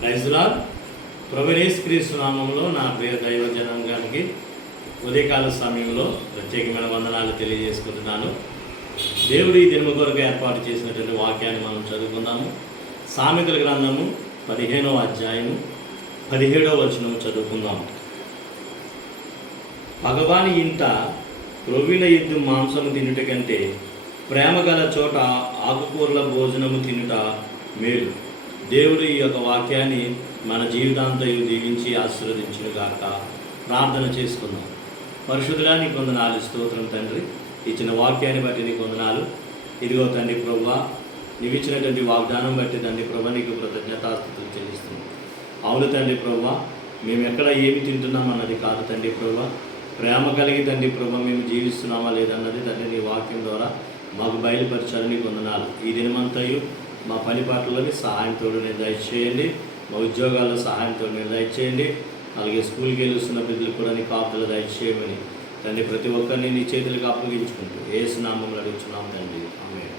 Praise lord. ప్రభువైన యేసుక్రీస్తు నామములో నా ప్రియ దైవ జనాంగానికి ఉదయకాల సమయంలో ప్రత్యేకమైన వందనాలు తెలియజేసుకుంటున్నాను. దేవుడు ఈ దినము కొరకు ఏర్పాటు చేసినటువంటి వాక్యాన్ని మనం చదువుకుందాము. సామెతల గ్రంథము 15వ అధ్యాయము 17వ వచనము చదువుకుందాము. పగవాని ఇంట క్రొవ్విన ఎద్దు మాంసము తినుట కంటే ప్రేమ గల చోట ఆకుకూరల భోజనము తినుట మేలు. దేవుడు ఈ యొక్క వాక్యాన్ని మన జీవితాంతం దీవించి ఆశీర్వదించునుగాక. ప్రార్థన చేసుకుందాం. పరిశుద్ధుడా, నీకు వందనాలు, స్తోత్రం తండ్రి. ఇచ్చిన వాక్యాన్ని బట్టి నీకు వందనాలు. ఇదిగో తండ్రి ప్రభువా, నీవు ఇచ్చినటువంటి వాగ్దానం బట్టి తండ్రి ప్రభు నీకు కృతజ్ఞతాస్తుతులు చెల్లిస్తున్నాం. అవును తండ్రి ప్రభువా, మేము ఎక్కడ ఏమి తింటున్నాం అన్నది కాదు తండ్రి ప్రభువా, ప్రేమ కలిగి తండ్రి ప్రభు మేము జీవిస్తున్నామా లేదన్నది తండ్రి నీ వాక్యం ద్వారా మాకు బయలుపరిచారు. నీకు వందనాలు. ఈ దినమంతయు మా పని పాటలని సహాయంతో నేను దయచేయండి, మా ఉద్యోగాల్లో సహాయంతో నేను దయచేయండి. అలాగే స్కూల్కి వెళ్ళొస్తున్న బిడ్డలు కూడా నీ కాపుదల దయచేయమని తండ్రి ప్రతి ఒక్కరిని నీ చేతులకు అప్పగించుకుంటూ యేసు నామములో అడుగుచున్నాం తండ్రి. ఆమేన్.